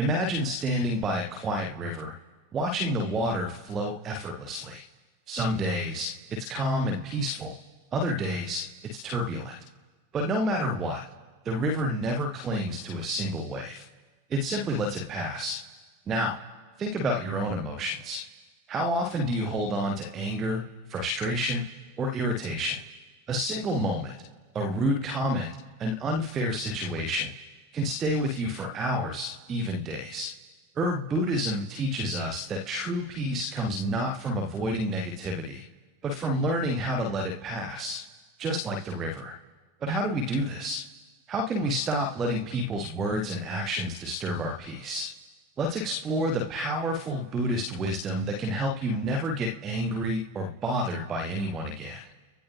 Imagine standing by a quiet river, watching the water flow effortlessly. Some days, it's calm and peaceful. Other days, it's turbulent. But no matter what, the river never clings to a single wave. It simply lets it pass. Now, think about your own emotions. How often do you hold on to anger, frustration, or irritation? A single moment, a rude comment, an unfair situation can stay with you for hours, even days. Buddhism teaches us that true peace comes not from avoiding negativity, but from learning how to let it pass, just like the river. But how do we do this? How can we stop letting people's words and actions disturb our peace? Let's explore the powerful Buddhist wisdom that can help you never get angry or bothered by anyone again.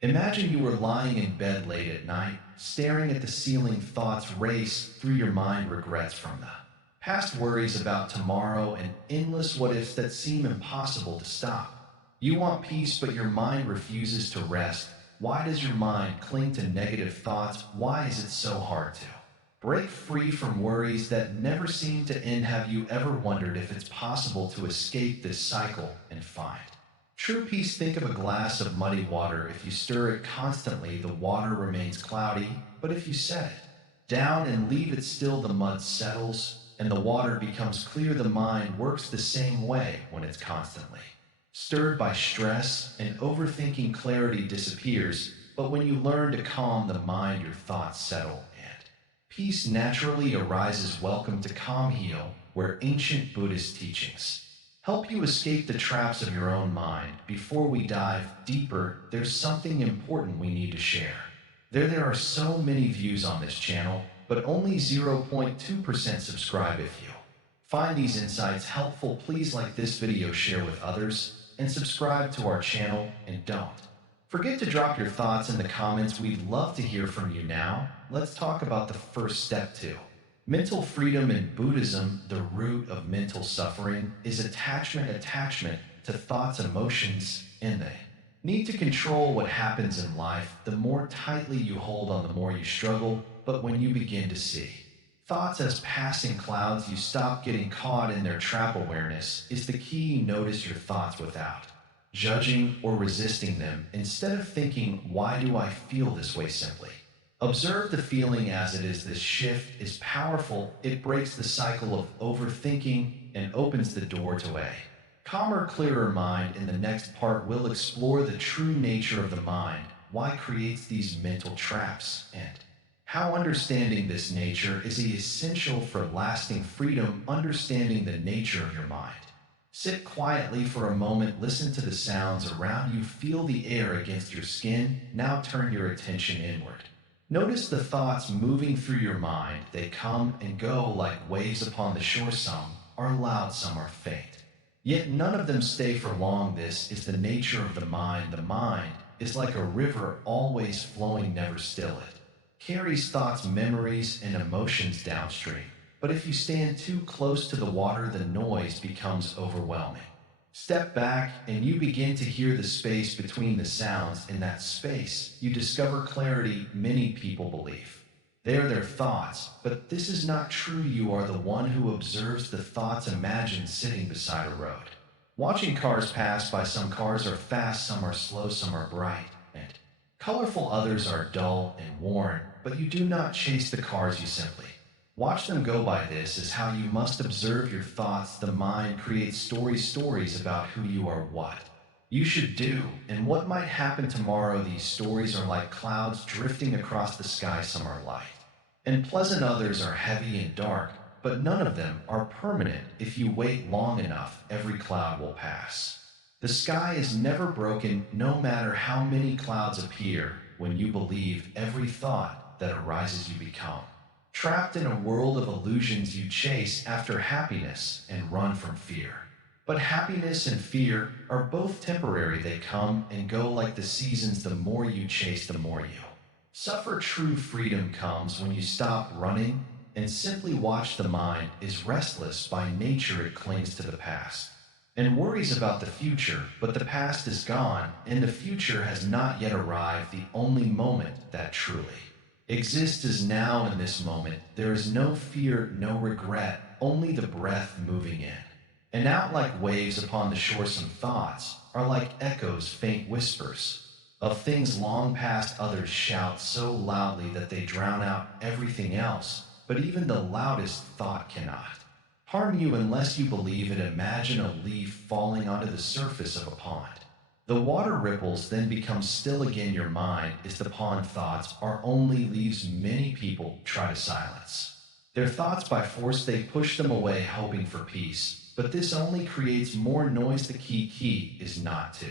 Imagine you were lying in bed late at night, staring at the ceiling. Thoughts race through your mind, regrets from the past, worries about tomorrow, and endless what ifs that seem impossible to stop. You want peace, but your mind refuses to rest. Why does your mind cling to negative thoughts? Why is it so hard to break free from worries that never seem to end? Have you ever wondered if it's possible to escape this cycle and find true peace? Think of a glass of muddy water. If you stir it constantly, the water remains cloudy, but if you set it down and leave it still, the mud settles and the water becomes clear. The mind works the same way when it's constantly stirred by stress and overthinking. Clarity disappears, but when you learn to calm the mind, your thoughts settle and peace naturally arises. Welcome to Calm Heal, where ancient Buddhist teachings help you escape the traps of your own mind. Before we dive deeper, there's something important we need to share. There are so many views on this channel, but only 0.2% subscribe. If you find these insights helpful, please like this video, share with others, and subscribe to our channel. And don't forget to drop your thoughts in the comments. We'd love to hear from you. Now, let's talk about the first step to mental freedom. In Buddhism, the root of mental suffering is attachment to thoughts, emotions, and the need to control what happens in life. The more tightly you hold on, the more you struggle. But when you begin to see thoughts as passing clouds, you stop getting caught in their trap. Awareness is the key. Notice your thoughts without judging or resisting them. Instead of thinking, why do I feel this way? Simply observe the feeling as it is. This shift is powerful. It breaks the cycle of overthinking and opens the door to a calmer, clearer mind. In the next part, we'll explore the true nature of the mind, why it creates these mental traps, and how understanding this nature is essential for lasting freedom. Understanding the nature of your mind. Sit quietly for a moment, listen to the sounds around you, feel the air against your skin. Now turn your attention inward. Notice the thoughts moving through your mind. They come and go like waves upon the shore. Some are loud, some are faint, yet none of them stay for long. This is the nature of the mind. The mind is like a river, always flowing, never still. It carries thoughts, memories, and emotions downstream. But if you stand too close to the water, the noise becomes overwhelming. Step back and you begin to hear the space between the sounds. In that space, you discover clarity. Many people believe they're their thoughts, but this is not true. You are the one who observes the thoughts. Imagine sitting beside a road, watching cars pass by. Some cars are fast, some are slow, some are bright and colorful, others are dull and worn. But you do not chase the cars, you simply watch them go by. This is how you must observe your thoughts. The mind creates stories about who you are, what you should do, and what might happen tomorrow. These stories are like clouds drifting across the sky. Some are light and pleasant, others are heavy and dark, but none of them are permanent. If you wait long enough, every cloud will pass. The sky is never broken, no matter how many clouds appear. When you believe every thought that arises, you become trapped in a world of illusions. You chase after happiness and run from fear. But happiness and fear are both temporary. They come and go like the seasons. The more you chase, the more you suffer. True freedom comes when you stop running and simply watch. The mind is restless by nature. It clings to the past and worries about the future, but the past is gone and the future has not yet arrived. The only moment that truly exists is now. In this moment, there is no fear, no regret, only the breath moving in and out like waves upon the shore. Some thoughts are like echoes, faint whispers of things long past. Others shout so loudly that they drown out everything else, but even the loudest thought cannot harm you unless you believe it. Imagine a leaf falling onto the surface of a pond. The water ripples, then become still again. Your mind is the pond. Thoughts are only leaves. Many people try to silence their thoughts by force. They push them away, hoping for peace. But this only creates more noise. The key is not to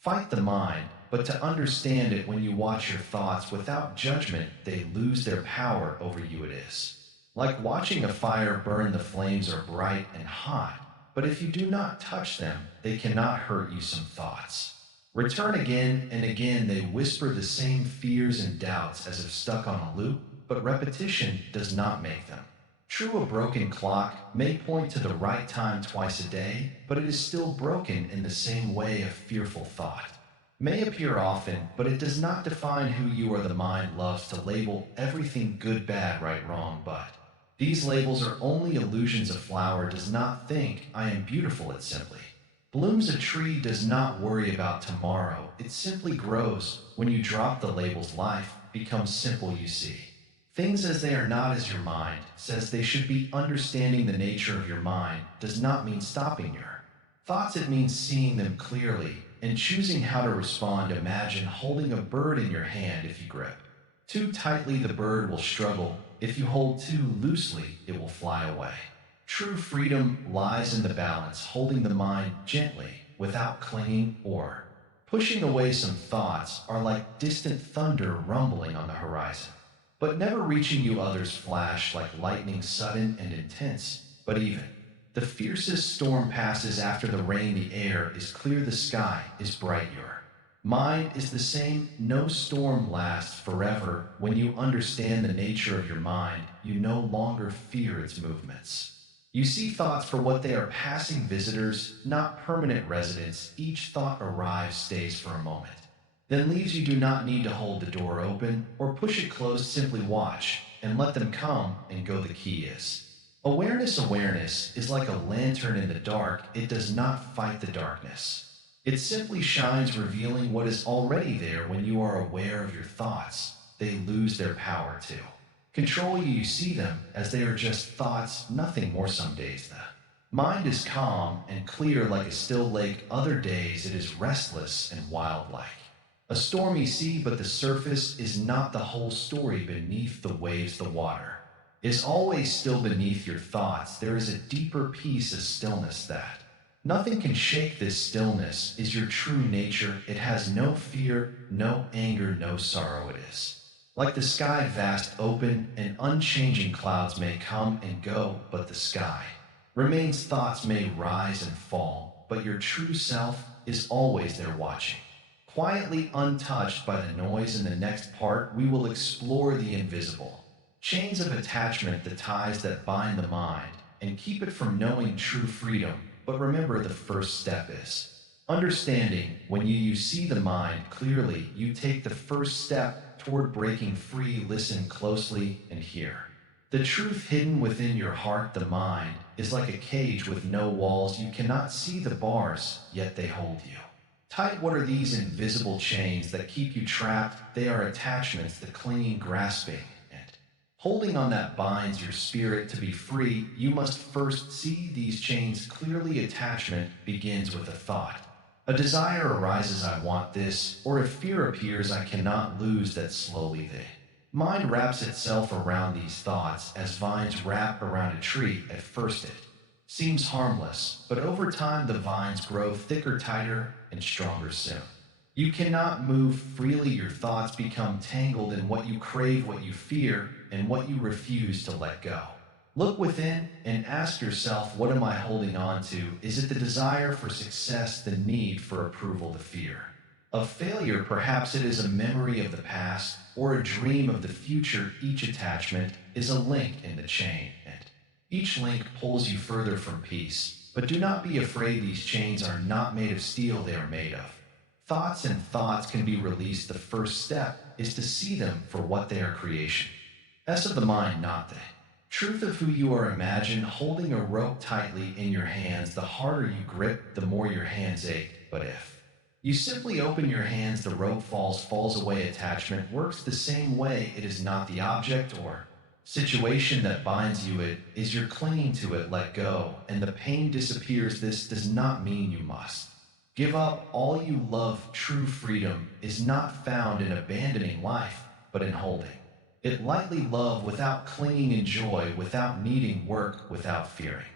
fight the mind, but to understand it. When you watch your thoughts without judgment, they lose their power over you. It is like watching a fire burn. The flames are bright and hot, but if you do not touch them, they cannot hurt you. Some thoughts return again and again. They whisper the same fears and doubts as if stuck on a loop, but repetition does not make them true. A broken clock may point to the right time twice a day, but it is still broken in the same way. A fearful thought may appear often, but it does not define who you are. The mind loves to label everything good, bad, right, wrong, but these labels are only illusions. A flower does not think, I am beautiful. It simply blooms. A tree does not worry about tomorrow. It simply grows. When you drop the labels, life becomes simple. You see things as they are, not as your mind says they should be. Understanding the nature of your mind does not mean stopping your thoughts. It means seeing them clearly and choosing how to respond. Imagine holding a bird in your hand. If you grip too tightly, the bird will struggle. If you hold too loosely, it will fly away. True freedom lies in the balance, holding the mind gently without clinging or pushing away. Some thoughts are like distant thunder rumbling on the horizon, but never reaching you. Others flash like lightning, sudden and intense, but even the fiercest storm passes. After the rain, the air is clear, the sky is bright. Your mind is the same. No storm lasts forever. When you understand the nature of your mind, you no longer fear its movements. You see thoughts for what they are, passing visitors, not permanent residents. Each thought arrives, stays for a moment, then leaves. You do not need to hold the door open or push it closed. Simply watch and let them come and go. The key is awareness. Awareness is like a lantern in the dark. It does not fight the darkness. It simply shines, revealing what is already there. When you are aware of your thoughts, they lose their power to control you. You see them as they are just thoughts, nothing more. Some days the mind is calm and clear like a still lake. Other days it is restless and wild like a stormy sea. But the surface is not the whole story. Beneath the waves, the water is always still. Beneath your thoughts, there is a deeper peace, a stillness that nothing can shake. This stillness is your true nature. It has no fear, no anger, no sorrow. It is like the sky, vast, open, and unchanging. Clouds may come and go, but the sky remains. Thoughts may rise and fall, but your true self is always there, watching quietly, untouched by the noise. In the next part, we will explore the invisible chains of attachment, the ties that bind the mind and keep it from knowing true freedom. But remember, the first step is understanding. When you see the mind clearly, you take the first step toward breaking free. Listen closely and hear the truth hidden within your heart. The mind is like a cage with no walls. You cannot see the bars, yet they hold you tight. What are these invisible chains that keep you trapped? They are attachments, the clinging, grasping, and holding on that binds your spirit. To be free, you must first see these chains clearly. Attachment begins with a thought. A desire arises, I want this, or if fear appears, I cannot lose that. Slowly the mind wraps itself around these thoughts as vines wrap around a tree. At first it seems harmless, but over time the vines grow thicker, tighter, and stronger. Soon you cannot move freely. Your thoughts become tangled in what you crave, what you fear, and what you refuse to let go. Look within and ask yourself, what am I holding on to? Is it the desire for success, the need for approval, the fear of failure? Perhaps it is a memory of the past or a dream of the future. Each attachment is a link in the chain, and each link pulls you further from peace. But do not be afraid. These chains are not made of steel. They are made of thoughts, and thoughts can be released. The first step is to see them for what they are, creation. S of the mind, not the Truth of who you are. Imagine holding a rope tightly in your hands. The harder you grip, the more your hands ache. But if you simply open your hands, the rope falls away. Attachment works the same way. It is not the object or situation that binds you, it is your clinging to it. Let go, and the pain disappears. This does not mean you must give up all you love. True freedom is not found in abandoning life, but in holding it lightly. Love without clinging, and joy without needing work, without fearing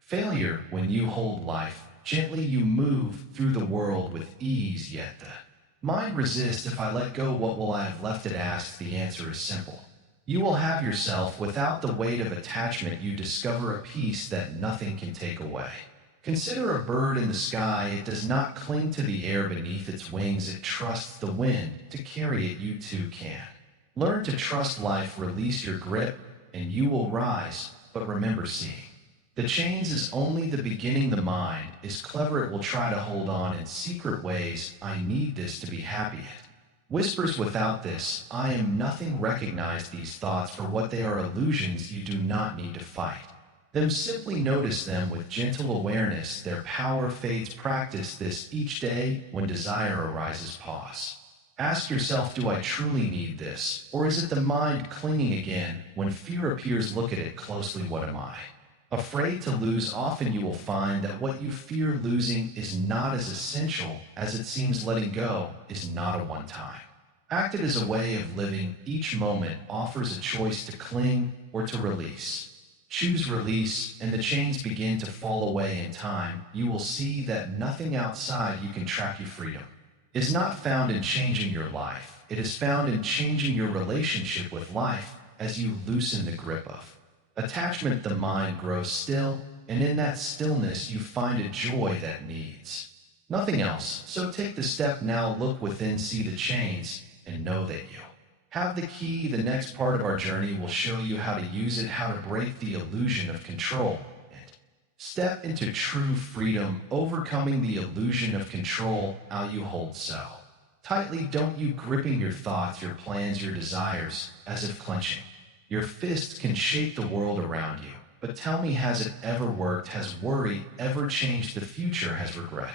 failure. When you hold life gently, you move through the world with ease. Yet the mind resists. If I let go, what will I have left? It asks. The answer is simple. You will have yourself. Without the weight of attachment, you discover a peace that nothing can take away. Consider a bird in the sky. It does not cling to the air beneath its wings. It trusts the wind to carry it. You too can learn to trust life. Release your grip, and you will rise. But remember, seeing the chains is only the beginning. The mind is clever. It will try to hold on in secret ways. I need this to be happy. It whispers, without this, I am nothing. Recognize these thoughts for what they are, illusions. You do not need to fight them. Simply notice them with gentle awareness. Their power fades. Practice this each day. When desire arises, pause. Ask yourself, do I truly need this? Or is it the mind clinging again? When fear appears, look at it closely. What am I afraid to lose? Often you will find that what you fear losing is not as essential as it seems. Letting go is not a one-time act. It is a way of living. Each moment offers a choice to cling or to release. Choose release, and the chains begin to fall away. In time, you will see that nothing outside you can track you. Freedom is not found in changing your life. It is found in changing your relationship with life. As you loosen the grip of attachment, the mind grows still, and in that stillness you find a joy that needs nothing else. So take the step now. Look within, see the chains, and know that you have the key. The next part of our journey will show you how to use it, how to break the illusion of control, and step into true freedom. Overcoming the illusion of control. How you hold so tightly. Don't you gripping your thoughts, your plans, your desires, as if clenching your fists can shape the world around you. But tell me, has it ever worked? Has worry ever changed the future? Has regret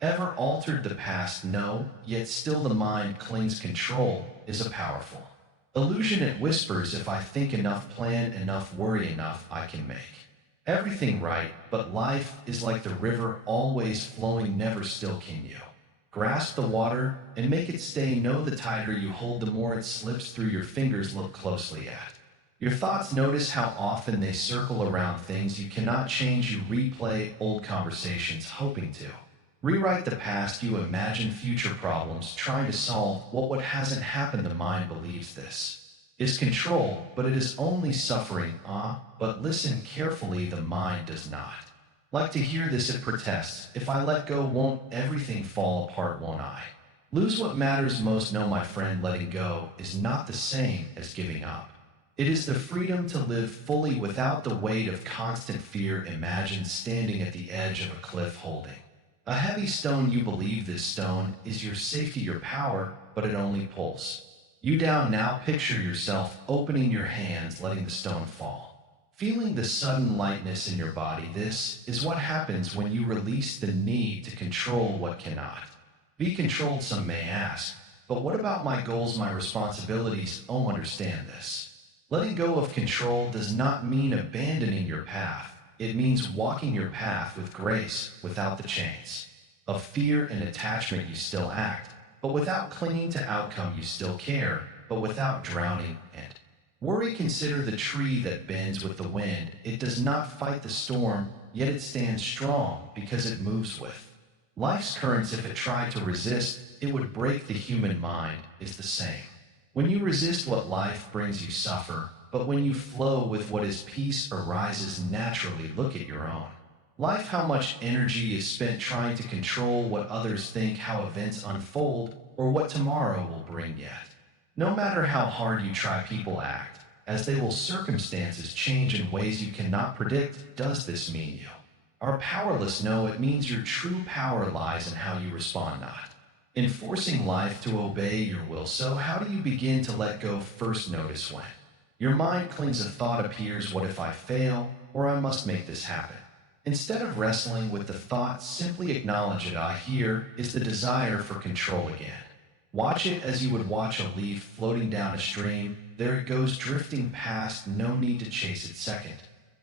ever altered the past? No, yet still the mind clings. Control is a powerful illusion. It whispers, if I think enough, plan enough, worry enough, I can make everything right. But life is like the river, always flowing, never still. Can you grasp the water and make it stay? No, the tighter you hold, the more it slips through your fingers. Look closely at your thoughts. Notice how often they circle around things you cannot change. You replay old conversations, hoping to rewrite the past. You imagine future problems, trying to solve what hasn't happened. The mind believes this is control, but it is only suffering. But listen carefully, the mind does not like to hear this. It protests. If I let go, won't everything fall apart? Won't I lose what matters most? No, my friend, letting go is not the same as giving up. It is the freedom to live fully without the weight of constant fear. Imagine standing at the edge of a cliff holding a heavy stone. You believe this stone is your safety, your power, but it only pulls you down. Now picture yourself opening your hands, letting the stone fall, feeling the sudden lightness in your body. This is what happens when you release the need to control what cannot be controlled. Some may ask, but what about my goals, my responsibilities? Oh, understand this. Letting go of control does not mean abandoning your path. It means walking your path with grace. Without the chains of fear and attachment, you still act, but without clinging to outcome. You still care, but without drowning and worry. Consider the tree that bends with the wind. It does not fight the storm, yet it stands strong because it moves with life's currents. If it tried to resist, it would break. The human mind is the same. When you resist what life brings, you suffer. But when you flow with what is peace, arises naturally. Look at your own life. How much energy is spent trying to control what others think, how events unfold, or what tomorrow will bring. Yet no matter how hard you try, people act as they will. Circumstances change in ways you cannot predict. Does this mean you are powerless? No, it means your true power lies in how you respond, not in forcing life to obey your will. So how do you begin to let go? First, notice when Your mind clings a thought appears, what if I fail, or I must make this happen. Instead of wrestling with the thought, simply acknowledge it. I hear is the desire for control again. Watch it as you would watch a leaf floating down a stream. There it goes drifting past, no need to chase it second.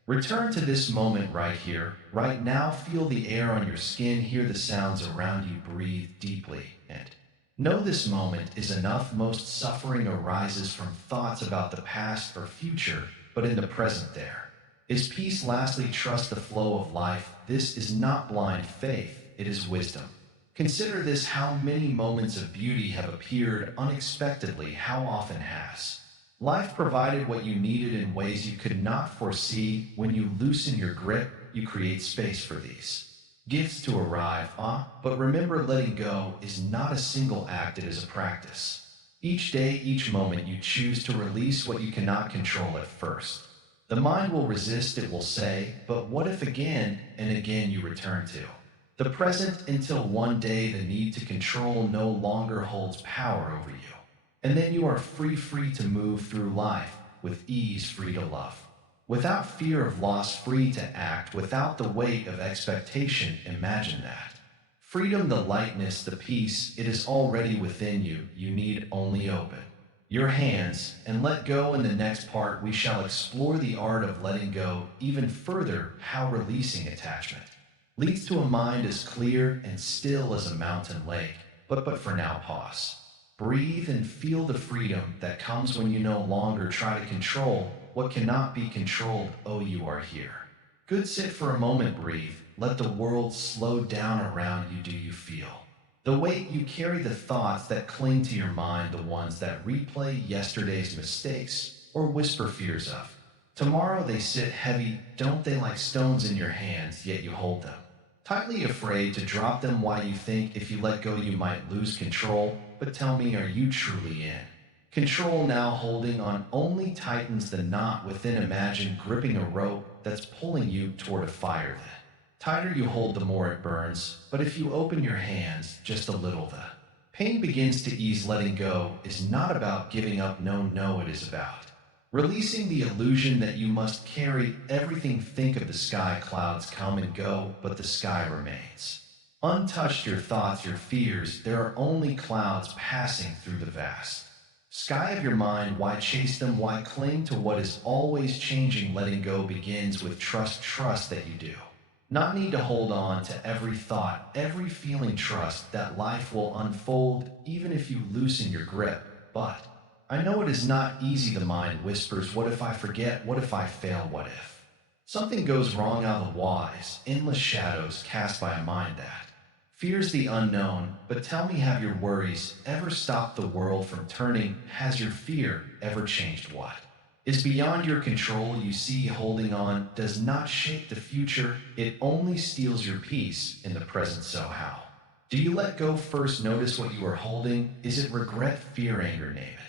Return to this moment right here, right now. Feel the air on your skin, hear the sounds around you, breathe deeply, and know this moment is enough. Most suffering arises from thoughts about the past or future, but in the present there is peace. Lastly, trust the flow of life. This is not blind faith, it is wisdom. Consider this: how many moments of beauty have appeared unexpectedly, how often has life provided what you needed in ways you could not foresee. When you loosen your grip, you create space for these gifts to arrive. But remember, letting go is not a single act, it is a practice. Each day, each moment, you choose to release what you cannot control at first. The mind will resist, it will say, but what if again and again you return to the present until one day the need to control no longer holds power over you. And then you are free to move through life with ease, free to love. Without fear of loss, free to act, without the weight of expectation. Imagine that. Freedom, the lightness, the peace, it is already within you. You need only open your hands and let go. In the next part, we shall explore the art of letting go even further, how releasing attachment leads to a mind as clear and still as a mountain lake. But for now, pause. Breathe and feel the freedom that comes when you no longer try to control what cannot be controlled. Oh, you are here. Good, sit for a moment, breathe. Let the world slow down around you. Do you feel the weight you carry, the thoughts that cling to your mind, the ones that replay yesterday's mistakes or whisper fears of tomorrow? They sit heavy, don't they, like stones in your hands, yet you hold them tightly, afraid to drop them. Why? You think if you let go you might lose control. But tell me, are you truly in control now? Holding on only tightens the knot within. Imagine gripping a rope that's pulling you toward a fire. The tighter you hold, the more it burns. But if you open your hands just a little, the pain begins to ease. Letting go is not about giving up. No, it is about releasing the illusion that you must carry everything. Think of the sky, clouds come and go, but the sky remains untouched. Your thoughts, your fears, there are only clouds passing through the vast sky of your mind. Why chase them? Why cling to what is always changing? Letting go begins with trust that you do not need to hold on to every thought, every feeling. Trust that life will unfold even if you loosen your grip. But I know it is not easy. The mind whispers, what if I forget? What if I fail? What if something goes wrong? Out of the wise, endless shadows cast by a mind that fears the unknown. But tell me, have your worries ever stopped the world from turning? Has your fear ever changed what is beyond your control? You see, holding on does not shape the future, it only steals your peace in the present. So how do you let go? First, notice what you are holding. Is it regret, fear, anger? Name it.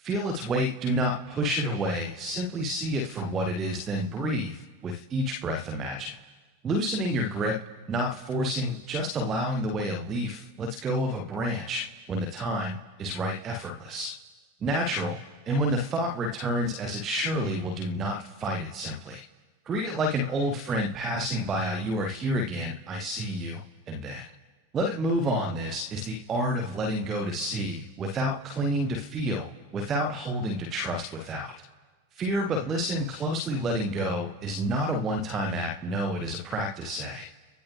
Feel its weight, do not push it away, simply see it for what it is, then breathe with each breath. Imagine loosening your grip, not forcing, just allowing. The way a leaf lets go of a branch when the time is right, effortless, natural. And when the thought returns, as it surely will, do not fight it, simply greet it like an old friend passing by. You are here again, I see you, and then let it move on. This is the art of letting go, to see without clinging, to feel without holding, to trust without fear. But listen closely, letting go is not a one-time act. No, it is a practice, say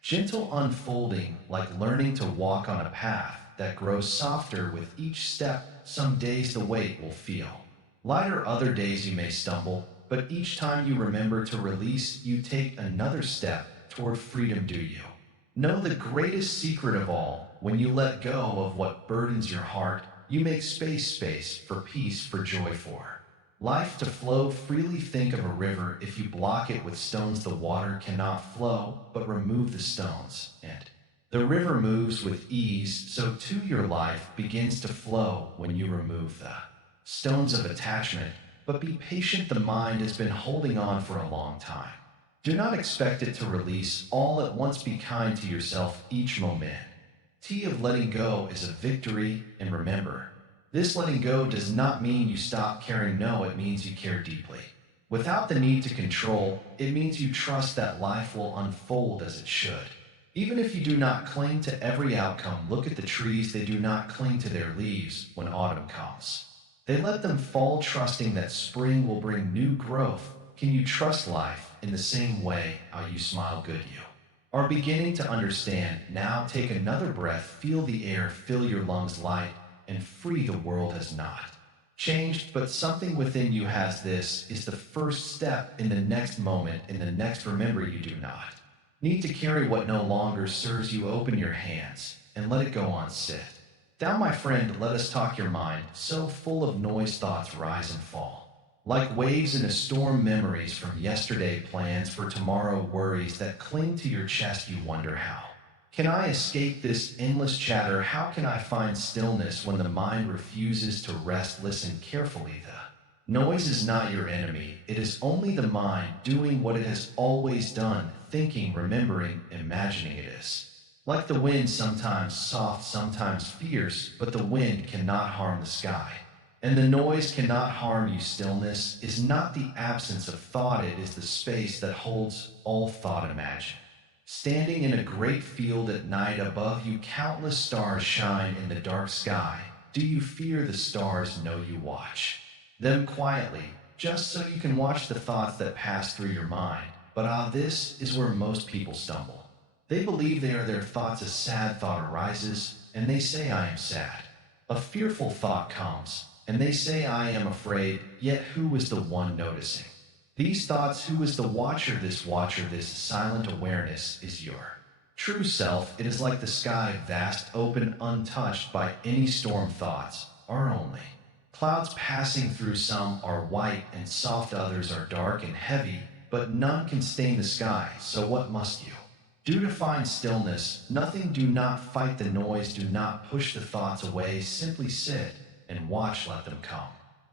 gentle unfolding, like learning to walk on a path that grows softer with each step. Some days the weight will feel lighter, other days you may stumble, but each time you remember to release, you take another step toward freedom. Do you know the greatest secret of all? When you let go of what burdens your heart, you make space for peace, for joy, for life to flow freely. Think of a river. If you block it with stones, the water cannot flow. But remove the stones, and the river moves with ease. So too your life begins to flow when you remove the stones of attachment. But be patient, the mind has been holding on for a long time. Do not expect it to release all at once. Be kind to yourself each moment. Of letting go is a victory, and remember, This letting go does not mean you stop caring, no, it means you care deeply. Without the need to control, it means you trust that life will unfold as it should. Even if you do not cling to every outcome, look at the trees, they do not cling to their leaves when autumn comes. They let them fall, trusting that spring will bring new growth. Can you trust life in the same way how you smile good you are beginning to understand? Now take another breath, feel the air fill your lungs light and free. The world has not changed, but something within you has. This is the first step in the next moment, in the next. Remember, you do not need to carry what no longer serves you. Open your hands and let it go on. Sit down, my friend, let us talk. Your mind, so full of noise, thoughts rise and fall. Like waves in a storm, memories from yesterday, plans for tomorrow, worries that cling to your chest. You wonder, how can I escape this endless chatter? How can I find stillness when the mind refuses to rest? Listen carefully. The noise is not your enemy. It is only the mind doing what it has always done, thinking, remembering, imagining. It is like the wind, sometimes soft, sometimes fierce, but the wind cannot harm the sky, and the noise cannot harm you. Stillness is not the absence of thought, it is the space that holds all thought. Imagine standing in a great field at night. Above you, countless stars shine in the dark sky. Do you fear the stars? No, you watch them quietly, just so you can watch the thoughts that pass through your mind. But this is where most people stumble. They believe they are their thoughts. A sad thought arises, and they say, I am sad. A fearful thought comes, and they say, I am afraid. Yet who is the one noticing these thoughts? Who is the watcher? This watcher, this silent awareness, is your true self. It is like the sky, vast, open, untouched by any storm. Thoughts are only clouds passing through. Some are white and soft, others are dark and heavy, but none can stain the sky. So what must you do to find stillness? Nothing. Do not fight the noise, do not push the thoughts away. Simply sit and watch, let them come.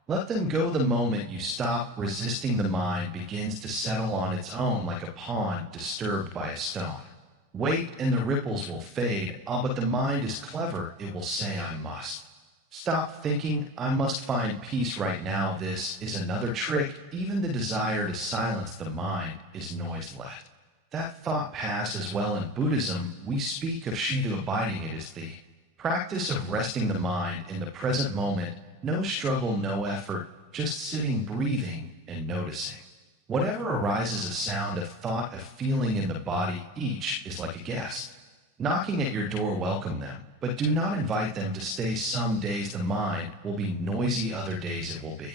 Let them go. The moment you stop resisting, the mind begins to settle on its own, like a pond disturbed by a stone. Wait and the ripples will fade. But the mind is clever. It will say, I must stop thinking. I must find peace right now. This is another trick. Even the desire to silence the mind is noise. Let that thought pass as well. In Buddhism, we speak of Shidu, abiding. It is the practice of resting the mind in the present moment. No struggle, no effort, just sitting, breathing, and noticing whatever arises. A sound, a thought, a feeling in the body. Each is like a guest knocking at your door. Welcome them, but do not invite them to stay. Some days the mind will be noisy, other days it will be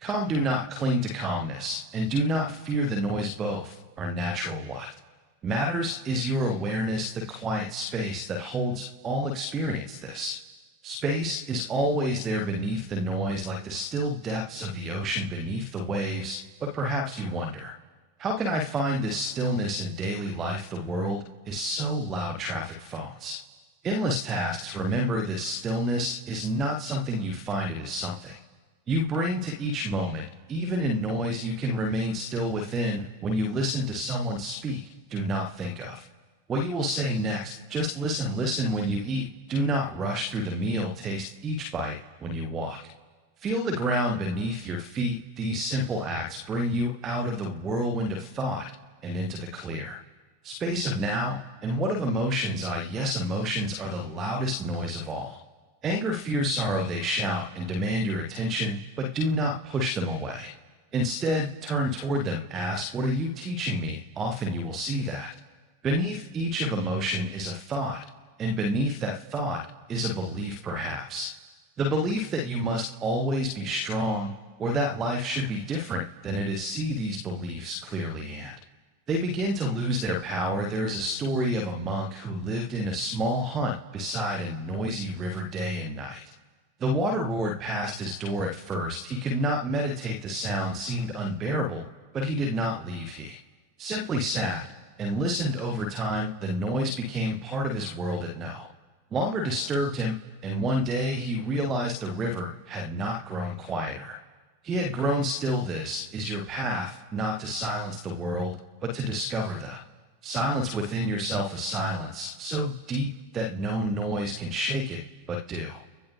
calm. Do not cling to calmness, and do not fear the noise. Both are natural. What matters is your awareness, the quiet space that holds all experience. This space is always there beneath the noise, like the still depths of the ocean beneath the waves. But perhaps you wonder, how can I find this stillness in daily life? The world is so loud, traffic, phones, endless tasks. Remember, this stillness is not something you find, it is something you bring to each moment. Even in noise, you can remain still within. When you listen to someone speak, do not think of what you will say next. Just listen. Listen when you eat. Do not rush through the meal. Taste each bite when you walk. Feel the ground beneath your feet. These simple acts bring you out of the whirlwind of thought and into the clear space of now. And what of emotions? Yes, emotions are the loudest noise of all. Anger, fear, sorrow, they shout and demand your attention, but do not push them away. Instead, turn toward them. Ask, what are you teaching me? Often you will see that beneath each of emotion is a thought, and beneath that thought is a belief. Perhaps the belief that you must always be strong, or that life should be different than it is. See these beliefs clearly, and they begin to lose their power. There is a story of a monk who lived in a small hut beside a noisy river day and night. The water roared past his door. At first, he could not meditate. The sound seemed unbearable, but he did not leave. He simply sat and listened. Over time, the noise became part of his world. It no longer disturbed him, and one day he realized the river had not grown quieter. He had grown still. This is your path, not to silence the world, but to discover the silence within yourself. A silence so deep that no noise can shake it, but do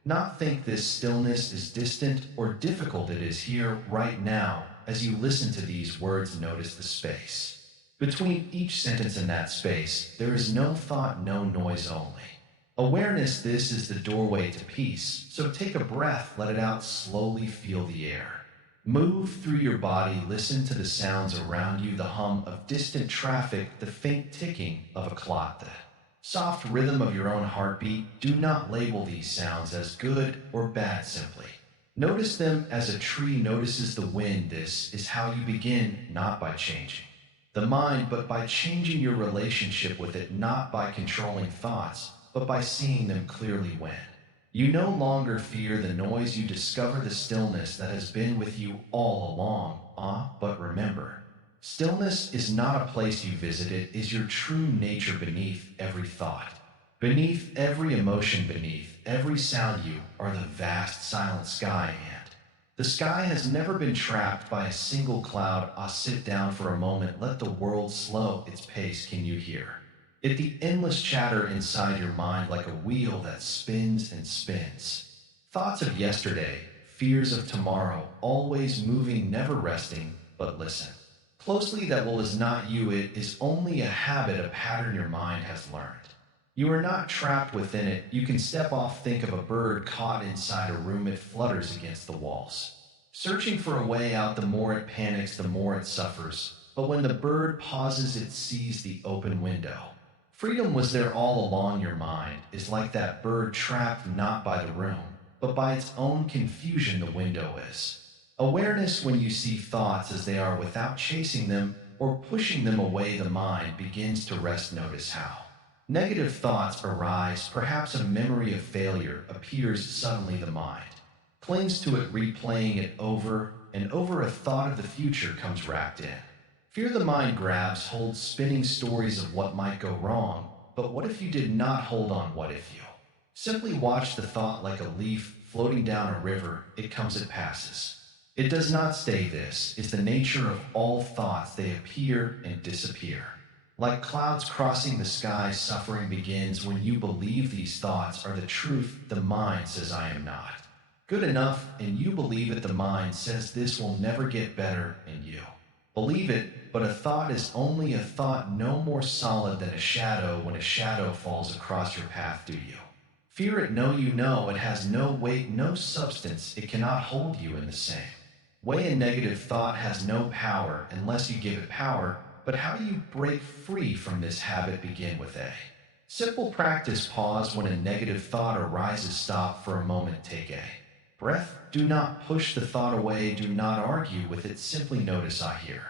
Not think this stillness is distant or difficult. It is here right now. As you listen to these words, notice the space. Between each sentence in that space, there is no thought, no noise, only awareness. This is the doorway to peace. So take a breath, let it out slowly, feel the air move through your body, listen to the sounds around you, the hum of distant traffic, the faint ticking of a clock, the soft rhythm of your own heartbeat. Do not label these sounds as good or bad, simply notice them as a tree notices the wind. This is how you begin, not by changing the mind, but by changing your relationship with it, not by controlling thoughts, but by seeing them clearly. When you no longer fear the noise, you discover the stillness that has been with you all along. But remember, stillness is not a place you visit, it is your true nature. Beneath every thought, beneath every emotion, beneath every sound, you are the vast silent sky, and the sky has never been trapped by a single cloud. Sit down for a moment, let the world slow its pace. Can you hear it? The endless chatter inside your mind, like a wheel that spins and spins. Thoughts of yesterday, fears of tomorrow, always moving, never resting. But listen closely, that will is not you, it is only a habit, a pattern your mind has learned. You are not trapped within it. You can step off. Think of a bird caught inside a room. It flutters against the walls, searching for a way out. The more it panics, the more it suffers. But when the bird pauses, it sees the open window. Freedom was there all along. Your mind is like that bird, trapped not by the room, but by its own confusion. The window is awareness. When you see thoughts as they are without chasing them or pushing them away, the mind begins to rest. Notice how negative thoughts arise. Perhaps a memory of failure appears suddenly. The mind clings to it, replaying it over and over. A thought of the future comes wrapped in fear. The mind grabs hold, spinning stories of what might go wrong. But what if you did not hold on? What if you simply watch the thought like a leaf floating down a river? It comes, it passes. It does not stay. This is the nature of all thoughts. They appear and disappear. Like clouds crossing the sky, suffering begins when you believe these thoughts are the truth. The mind says, I am not good enough, and you believe it. The mind says this will never get better, and you believe it. But a thought is only a thought, no more solid than a shadow. When a shadow falls across your path, do you fear it? No, you know it has no weight, no substance. It cannot hold you in the same way. A negative thought has no power unless you give it power. But how do you break free from this habit? Begin with a simple practice. Pause when a negative thought arises. Stop for a moment. Take a breath. Do not push the thought away. Do not argue with it. Simply notice, I hear.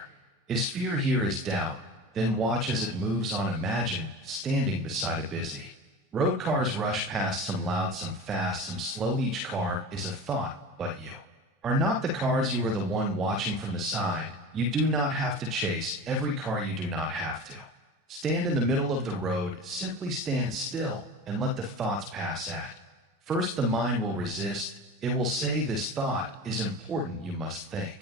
Is fear here? Is doubt? Then watch as it moves on. Imagine standing beside a busy road. Cars rush past, some loud, some fast, some slow. Each car is a thought, but you are not the cars. You are the one watching from the side. You do not have to chase every car. You do not have to stand in the middle of the road. Simply stand still and let the thoughts pass. At first, the mind will resist. It will say this thought is important. You must think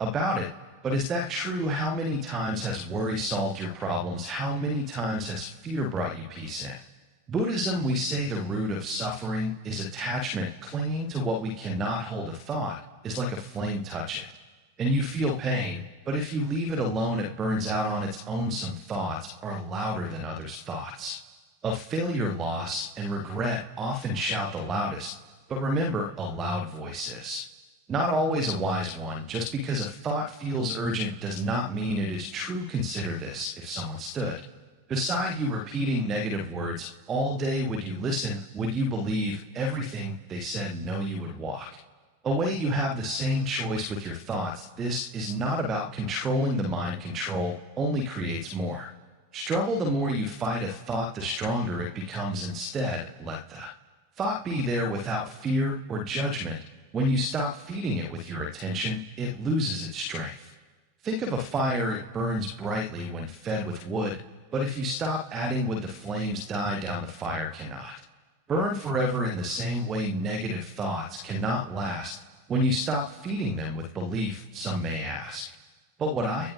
about it. But is that true? How many times has worry solved your problems? How many times has fear brought you peace? In Buddhism, we say the root of suffering is attachment. Clinging to what we cannot hold. A thought is like a flame. Touch it and you feel pain, but if you leave it alone, it burns out on its own. Some thoughts are louder than others. Thoughts of failure, loss, and regret often shout the loudest. But remember, a loud voice is not always a wise one. Just because a thought feels urgent does not mean it is true. Consider this. If someone stood beside you repeating negative words all day, would you listen? Would you believe everything they said? No, you would walk away. You have the same choice with your thoughts. This is not about controlling the mind. Control only creates more struggle. The more you fight a thought, the stronger it becomes. Instead, let the thought be there without fear or judgment. When you stop feeding it with your attention, it loses its strength. Think of a fire. It burns brightly when fed with wood, but if you stop adding wood, the flames die down. The fire cannot burn forever. In the same way, negative thoughts cannot last when you stop feeding them with belief. Some may ask, but would I?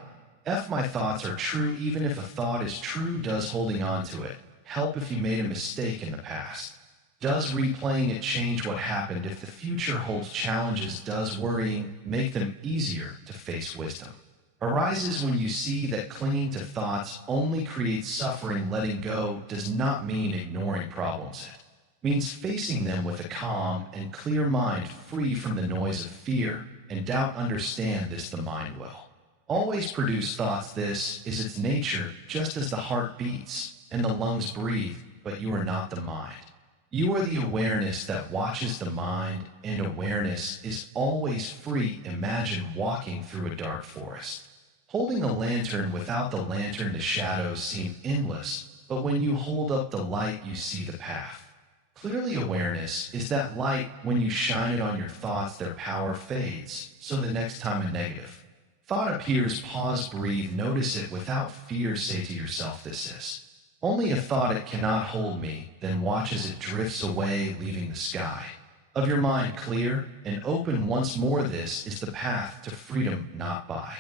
If my thoughts are true, even if a thought is true, does holding on to it help? If you made a mistake in the past, Does replaying it change what happened? If the future holds challenges, does worrying make them easier to face? Wisdom arises when you see that clinging to thoughts only creates suffering. Letting go does not mean ignoring problems. It means facing them with a calm and clear mind, free from the noise of fear and doubt. Understand this: the mind will always produce thoughts. This is its nature, just as the heart beats and the lungs breathe, but you are not the mind. You are the awareness that watches the mind, and awareness is always free. Imagine walking through a dark forest, holding a lantern. Without the lantern, the shadows seem endless, but when you hold up the light, you see the path clearly. Awareness is that light. When you shine it on your thoughts, their power fades. So the next time a negative thought appears, pause, breathe, notice it without fear. Say to yourself, this is only a thought, it cannot hold me. Then watch as it drifts away, leaving the sky of your mind clear and open once more. This is the path to freedom, not by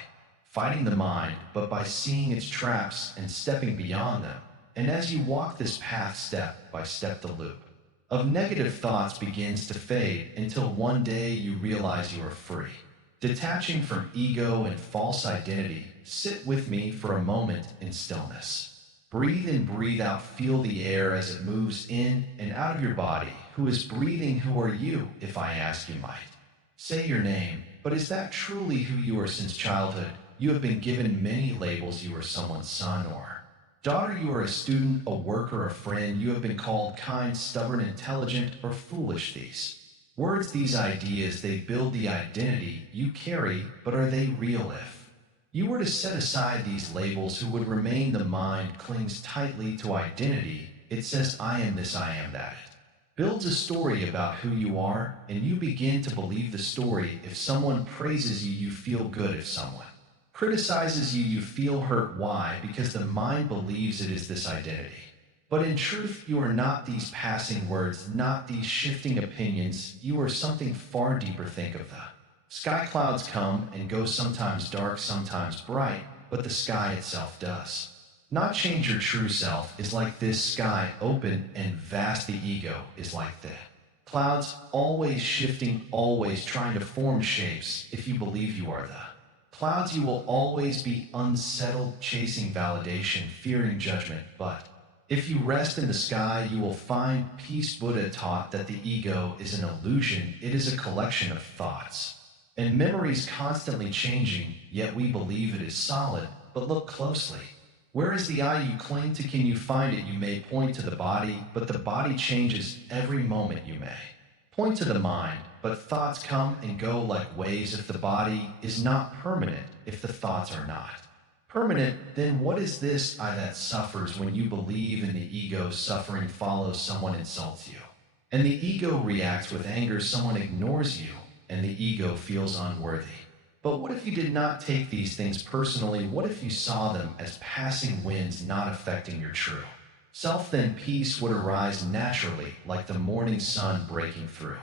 fighting the mind, but by seeing its traps and stepping beyond them. And as you walk this path step by step, the loop of negative thoughts begins to fade until one day you realize you are free, detaching from ego and false identity. Sit with me for a moment in stillness. Breathe in, breathe out, feel the air as it moves in and out of your body. Who is breathing? Who are you? If I ask, you might say your name, but is that truly who you are? Since childhood, you have been given many labels. You are someone's son or daughter, you are a student, a worker, a friend. You have been called kind, stubborn, intelligent, or foolish. These words, these ideas, they build the identity you carry, but are they real? If you were to set aside these labels, who would remain? The mind clings tightly to identity. It says, I am this, I am that. It builds a story about who you are, and you begin to believe the story. If someone praises you, you feel good. If someone criticizes you, you feel hurt. Why? Because the mind believes it is this identity. But in truth, you are not these passing words, not these shifting opinions. You are something far deeper. Think of the sky. Clouds come and go, sometimes dark, sometimes bright, but the sky itself does not change. Your true self is like this sky, open and vast. The ego is like the clouds, always shifting, always trying to form shapes. If you believe you are the clouds, you will always be unsettled, chasing validation, fearing judgment. But if you rest in the sky, you will find peace. Buddha taught that the ego is an illusion. It is a collection of thoughts and memories constantly changing, yet we believe it is solid. But look closely. Where is the I you cling to? Can you find it? You may point to the body, but the body changes every moment. You may point to the mind, but thoughts come and go like waves. If the body is not permanent, if the thoughts are not permanent, then what is this I that suffers? When you believe in the ego, suffering follows. Someone insults you, and the ego reacts with anger. Someone ignores you, and the ego feels unworthy. But what if you did not take these things personally? What if you saw them as passing winds, not affecting your true self? Then peace would arise naturally, like the morning sun breaking through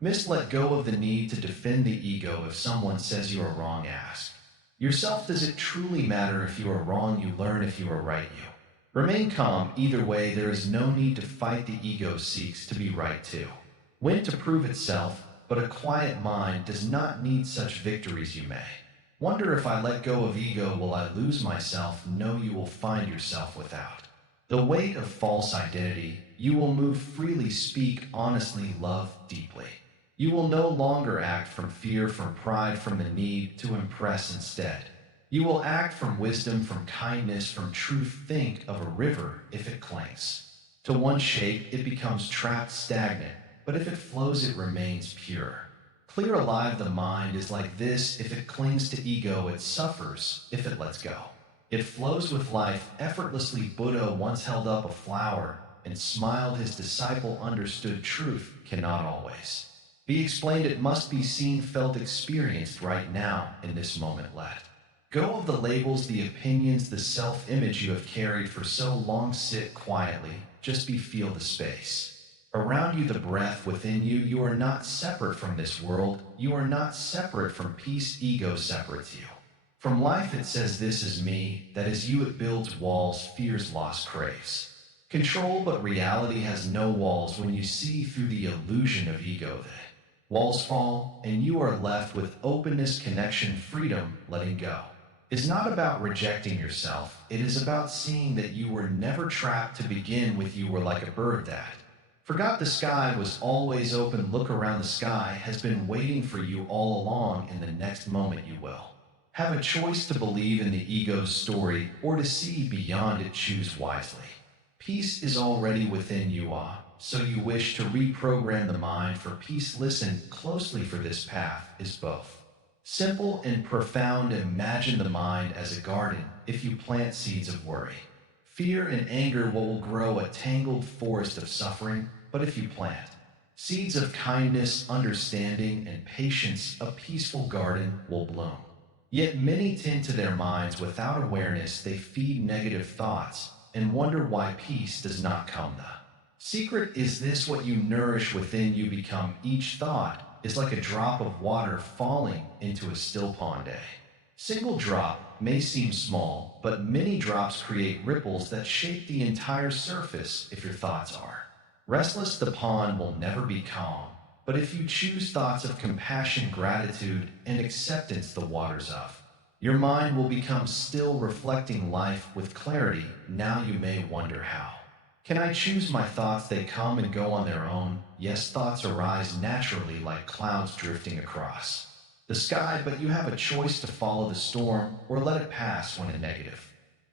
mist. Let go of the need to defend the ego. If someone says you are wrong, ask yourself, does it truly matter? If you are wrong, you learn. If you are right, you remain calm. Either way, there is no need to fight. The ego seeks to be right too, when to prove itself. But a quiet mind does not need such victories. You may wonder, if I let go of ego, will I lose myself? No, you will find yourself without the weight of false identity. You will move freely, speak honestly, love deeply. You will no longer act from fear, from pride, from the need to impress. Instead, you will act from wisdom, from kindness, from truth. Think of a river. If it clings to one shape, it becomes trapped, stagnant. But if it flows, it remains pure, clear, alive. The mind is like this. If it clings to ego, it suffers. If it lets go, it flows with life effortlessly. Buddha once held up a flower and smiled. His disciple understood truth cannot always be explained. It must be seen, felt, experienced right now in this moment. Let go of the labels, the opinions, the self-image you have carried for so long. Sit quietly, just be, feel the space around you, the breath within you. You are not separate from this world. You are not separate from peace. Ego separates you from life. It says, this is me. That is you. It builds walls, fears, loss, craves Control, but reality has no walls when you see through the illusion of ego. Then walls fall, and you are left with openness, connection, freedom, letting go. It's not about rejecting yourself, it is about seeing that you were never trapped to begin with. You were like a bird that forgot the sky was always open. Look around, the sky has been waiting for you all along, and the next moment you will have a choice to believe in the ego's story or to see beyond it. Choose wisely. Peace is already within you, so you wish to reprogram the mind for peace. Listen closely, for this path is both simple and profound. Imagine the mind as a garden. If you plant seeds of worry, fear, and anger, what will grow? A tangled forest of suffering. But if you plant seeds of kindness, understanding, and patience, a peaceful garden will bloom. Yet many tend to their minds without awareness. They feed negative thoughts and wonder why peace does not come. The secret is this: what you nourish within you become. Each thought is like a drop of water falling into a still pond. A single drop may seem small, but many drops create ripples that shape the entire surface. If your thoughts are restless, the pond will never be calm. But if you choose thoughts of compassion, gratitude, and acceptance, the waters of your mind will become still, reflecting life with clarity. Now you may wonder, how can I choose my thoughts? They come and go on their own. Yes, thoughts arise naturally like clouds drifting across the sky, but you have a choice to follow the storm or let it pass. When a negative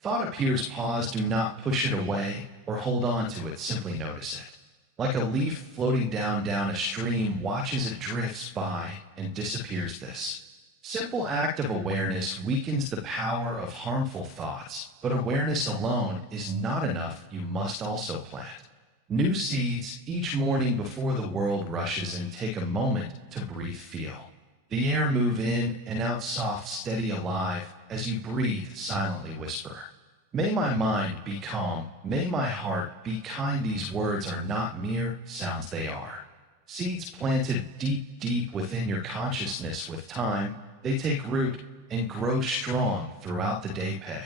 thought appears, pause. Do not push it away or hold on to it. Simply notice it. Like a leaf floating down a stream, watch as it drifts by and disappears. This simple act of awareness weakens the power of harmful thoughts, but awareness alone is not enough. You must also plant new seeds each morning before the world rushes, and take a moment to breathe. Feel the air move in and out, soft, steady, alive. As you breathe, silently whisper, may my mind be calm, may my heart be kind. These words are not mere sounds, they are seeds planted deep, deep within your consciousness. With time, they take root and grow strong throughout the day. Pay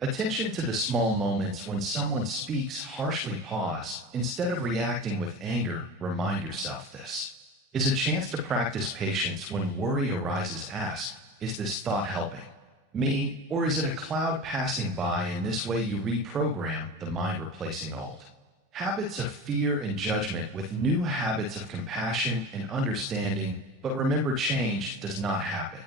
attention to the small moments. When someone speaks harshly, pause. Instead of reacting with anger, remind yourself this is a chance to practice patience. When worry arises, ask, is this thought helping me, or is it a cloud passing by? In this way, you reprogram the mind, replacing old habits of fear and judgment with new habits of compassion and understanding. But remember, change does not happen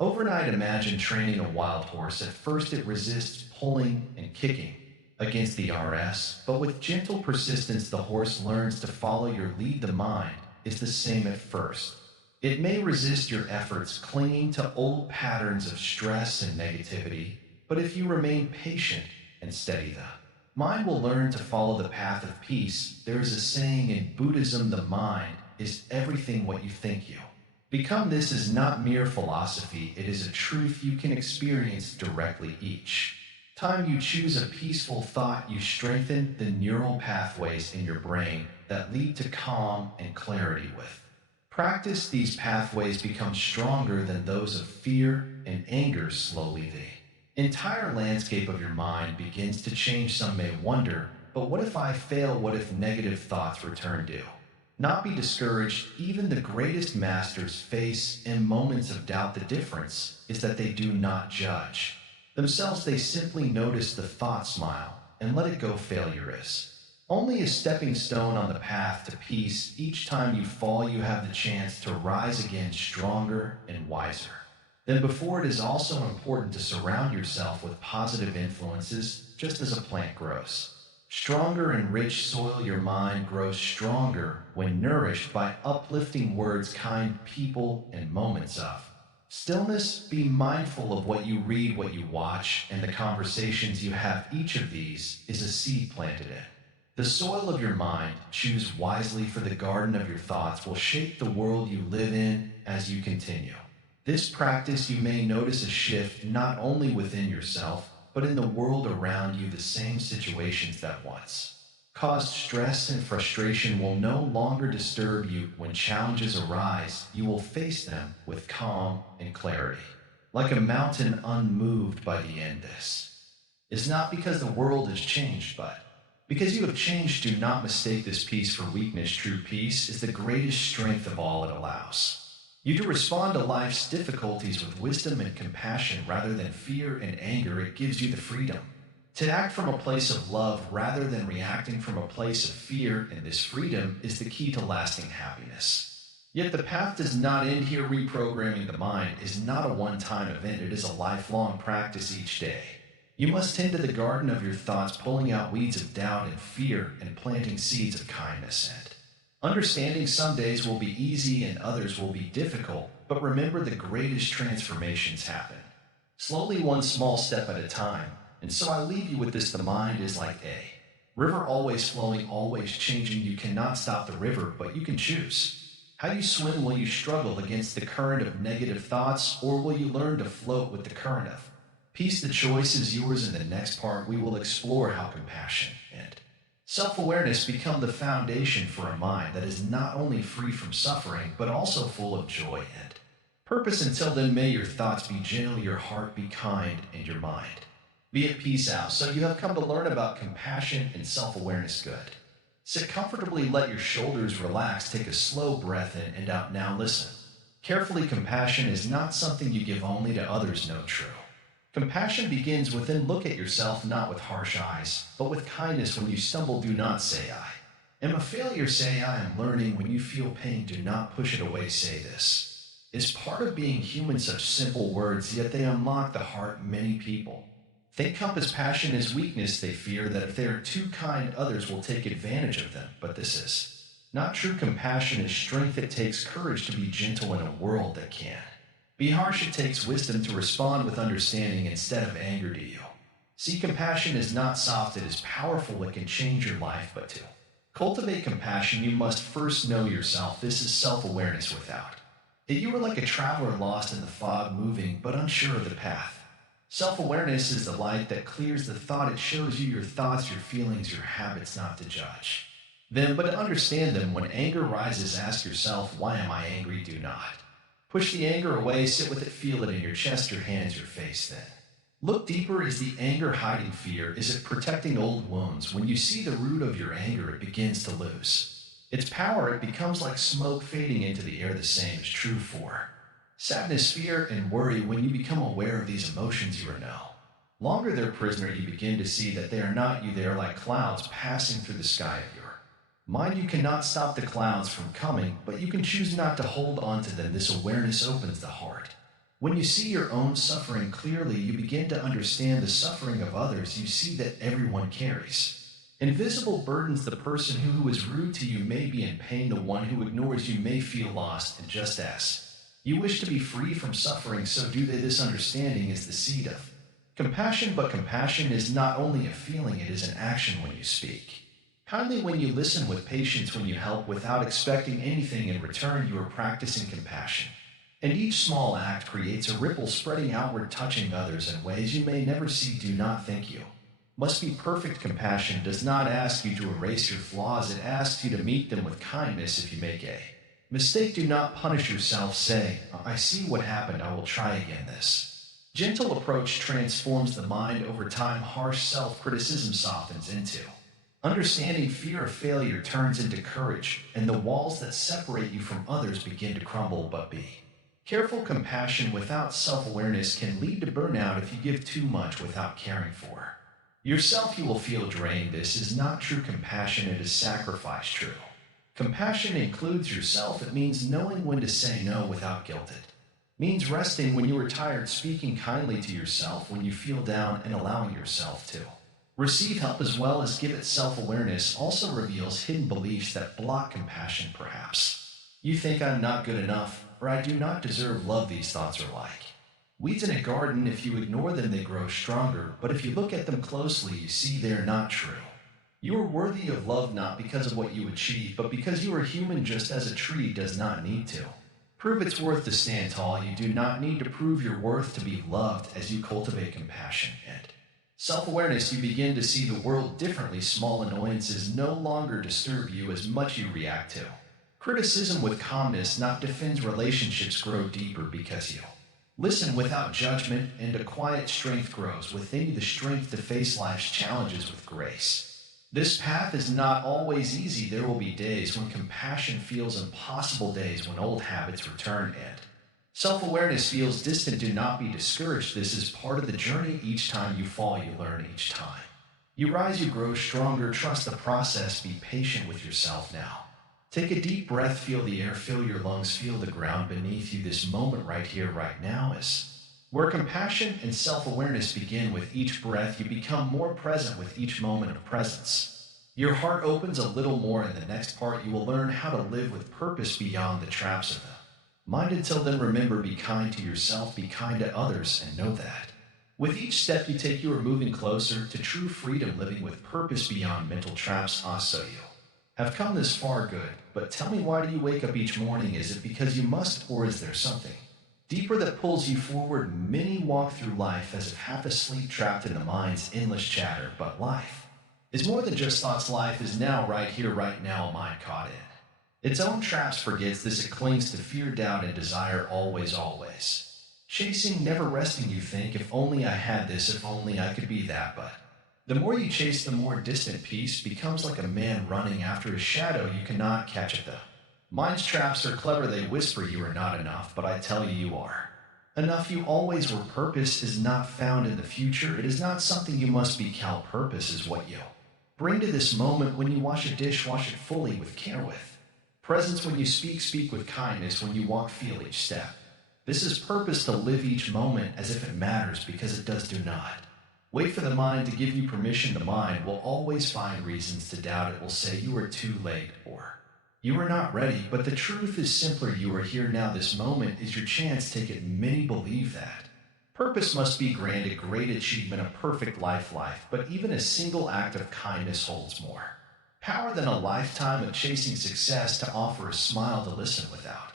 overnight. Imagine training a wild horse. At first, it resists pulling and kicking against the RS, but with gentle persistence, the horse learns to follow your lead. The mind is the same at first. It may resist your efforts, clinging to old patterns of stress and negativity, but if you remain patient and steady, the mind will learn to follow the path of peace. There is a saying in Buddhism: the mind is everything what you think you become. This is not mere philosophy, it is a truth you can experience directly. Each time you choose a peaceful thought, you strengthen the neural pathways in your brain that lead to calm and clarity. With practice, these pathways become stronger than those of fear and anger. Slowly, the entire landscape of your mind begins to change. Some may wonder, but what if I fail? What if negative thoughts return? Do not be discouraged. Even the greatest masters face in moments of doubt. The difference is that they do not judge themselves. They simply notice the thought, smile, and let it go. Failure is only a stepping stone on the path to peace. Each time you fall, you have the chance to rise again, stronger and wiser than before. It is also important to surround yourself with positive influences. Just as a plant grows stronger in rich soil, your mind grows stronger when nourished by uplifting words, kind people, and moments of stillness. Be mindful of what you read, what you watch, and the conversations you have. Each of these is a seed planted in the soil of your mind. Choose wisely, for the garden of your thoughts will shape the world you live in. As you continue this practice, you may notice a shift not only within yourself, but in the world around you. The same situations that once caused stress and frustration will no longer disturb you. When challenges arise, you will face them with calm and clarity, like a mountain unmoved by the end. This is not because the world has changed, but Because you have changed, do not mistake this peace for weakness. True peace is the greatest strength of all it allows you to respond to life's difficulties with wisdom and compassion rather than fear and anger. It gives you the freedom to act from a place of love rather than reacting from a place of fear, and this freedom is the key to lasting happiness. Yet the path does not end here. Reprogramming the mind is not a one-time event, it is a lifelong practice each day. You must tend to the garden of your thoughts, pulling out weeds of doubt and fear and planting seeds of kindness and understanding. Some days will be easy and others will be difficult, but remember, the greatest transformations happen slowly, one small step at a time. And so I leave you with this: the mind is like a river, always flowing, always changing. You cannot stop the river, but you can choose how you swim. Will you struggle against the current of negative thoughts, or will you learn to float with the current of peace? The choice is yours. In the next part, we will explore how compassion and self-awareness become the foundation for a mind that is not only free from suffering, but also full of joy and purpose. Until then, may your thoughts be gentle, your heart be kind, and your mind be at peace. Out. So you have come to learn about compassion and self-awareness. Good. Sit comfortably, let your shoulders relax, take a slow breath in and out. Now listen carefully. Compassion is not something you give only to others. No, true compassion begins within. Look at yourself not with harsh eyes, but with kindness. When you stumble, do not say, I am a failure. Say, I am learning. When you feel pain, do not push it away. Say, this is part of being human. Such simple words, yet they unlock the heart. Many people think compassion is weakness. They fear that if they are too kind, others will take advantage of them. But this is not true. Compassion is strength. It takes courage to be gentle in a world that can be harsh. It takes wisdom to respond with understanding instead of anger. Do you see? Compassion is not soft, it is powerful. It can change your life. But to cultivate compassion, you must first know yourself. This is self-awareness. Without it, you are like a traveler lost in the fog, moving but unsure of the path. Self-awareness is the light that clears the thought. It shows you your thoughts, your feelings, your habits, not to judge them, but to understand them. When anger rises, ask yourself, why am I angry? Do not push the anger away. Sit with it, feel it in your chest, your hands, your face. Then look deeper. Is the anger hiding fear? Is it protecting old wounds? When you see the root of your anger, it begins to lose its power. It becomes like smoke fading into the air. The same is true for sadness, fear, and worry. When you become aware of these emotions, you are no longer their prisoner. You begin to see that they are not you. They are like clouds passing through the sky of your mind. You cannot stop the clouds from coming, but you can choose not to hold on to them. This awareness opens the heart. When you see your own suffering clearly, you begin to understand the suffering of others. You see that everyone carries invisible burdens. The person who is rude to you may be in pain. The one who ignores you may feel lost. And just as you wish to be free from suffering, so do they. This understanding is the seed of compassion. But compassion is not only a feeling, it is an action. When you speak kindly, when you listen with patience, when you help without expecting anything in return, you are practicing compassion. And each small act creates a ripple spreading outward, touching others in ways you may never see. Do not think you must be perfect. Compassion does not ask you to erase your flaws, it asks you to meet them with kindness. If you make a mistake, do not punish yourself. Say, I see what happened, I will try again. This gentle approach transforms the mind over time. Harsh self-criticism softens into understanding. Fear of failure turns into courage, and the walls that separate you from others begin to crumble. But be careful. Compassion without self-awareness can lead to burnout. If you give too much without caring for yourself, you will feel drained. This is not true compassion, it is sacrifice. True compassion includes yourself. It means knowing when to say no without guilt. It means resting when you are tired, speaking kindly to yourself when you feel down, and allowing yourself to receive help as well as give it. Self-awareness also reveals hidden beliefs that block compassion. Perhaps you think, I'm not good enough, or I do not deserve love. These thoughts are like weeds in a garden. If you ignore them, they grow stronger, but if you look at them closely, you see they are not true. You are worthy of love not because of what you achieve, but because you are human. Just as a tree does not need to prove its worth to stand tall, you do not need to prove your worth to be loved. As you cultivate compassion and self-awareness, you begin to see the world differently. Small annoyances no longer disturb you as much. You react to criticism with calmness, not defense. Relationships grow deeper because you listen without judgment, and a quiet strength grows within you. The strength to face life's challenges with grace. This path is not always easy. There will be days when compassion feels impossible, days when old habits return, and self awareness feels distant. Do not be discouraged. This is part of the journey. Each time you fall, you learn. Each time you rise, you grow stronger. Trust the process. Be patient with yourself now. Take a deep breath. Feel the air fill your lungs. Feel the ground beneath you. This moment right here, right now, is where compassion and self awareness begin. With each breath, you become more present with each moment of presence. Your heart opens a little more. In the next part, you will learn how to live with purpose beyond the traps of the mind. Until then, remember, be kind to yourself, be kind to others, and know that with each step you take, you are moving closer to true freedom, living with purpose beyond mental traps. So you have come this far, good. But tell me, why do you wake up each morning? Is it because you must, or is there something deeper that pulls you forward? Many walk through life as if half asleep, trapped in the mind's endless chatter. But life is more than just thoughts. Life is now, right here, right now. A mind caught in its own traps forgets this. It clings to fear, doubt, and desire, always, always chasing, never resting. You think, if only I had this, if only I could be that. But the more you chase, the more distant peace becomes, like a man running after his shadow. You cannot catch it, though. Mind's traps are clever. They whisper you are not enough, but I tell you, you are enough. You always were. Purpose is not found in the future. It is not something you must be. Purpose is what you bring to this moment. When you wash a dish, wash it fully, with care, with presence. When you speak, speak with kindness. When you walk, feel each step. This is purpose, to live each moment as if it matters, because it does. Do not wait for the mind to give you permission. The mind will always find reasons to doubt. It will say you are too late, or you are not ready. But the truth is simpler. You are here now. This moment is your chance. Take it. Many believe that purpose must be grand, a great achievement, a perfect life. But even a single act of kindness holds more power than a lifetime of chasing success. To offer a smile, to listen without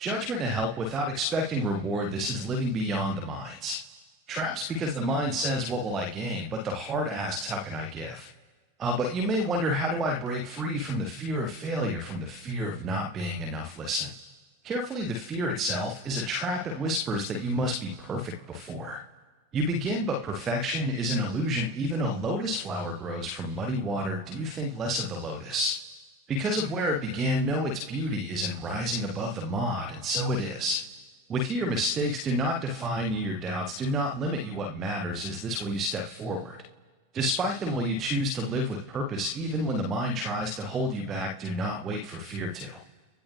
judgment, to help without expecting reward. This is living beyond the mind's traps, because the mind says, what will I gain? But the heart asks, how can I give? But you may wonder, how do I break free from the fear of failure, from the fear of not being enough? Listen carefully. The fear itself is a trap. It whispers that you must be perfect before you begin, but perfection is an illusion. Even a lotus flower grows from muddy water. Do you think less of the lotus because of where it began? No, its beauty is in rising above the mud, and so it is with your mistakes. Do not define you. Your doubts do not limit you. What matters is this: will you step forward despite them? Will you choose to live with purpose even when the mind tries to hold you back? Do not wait for fear to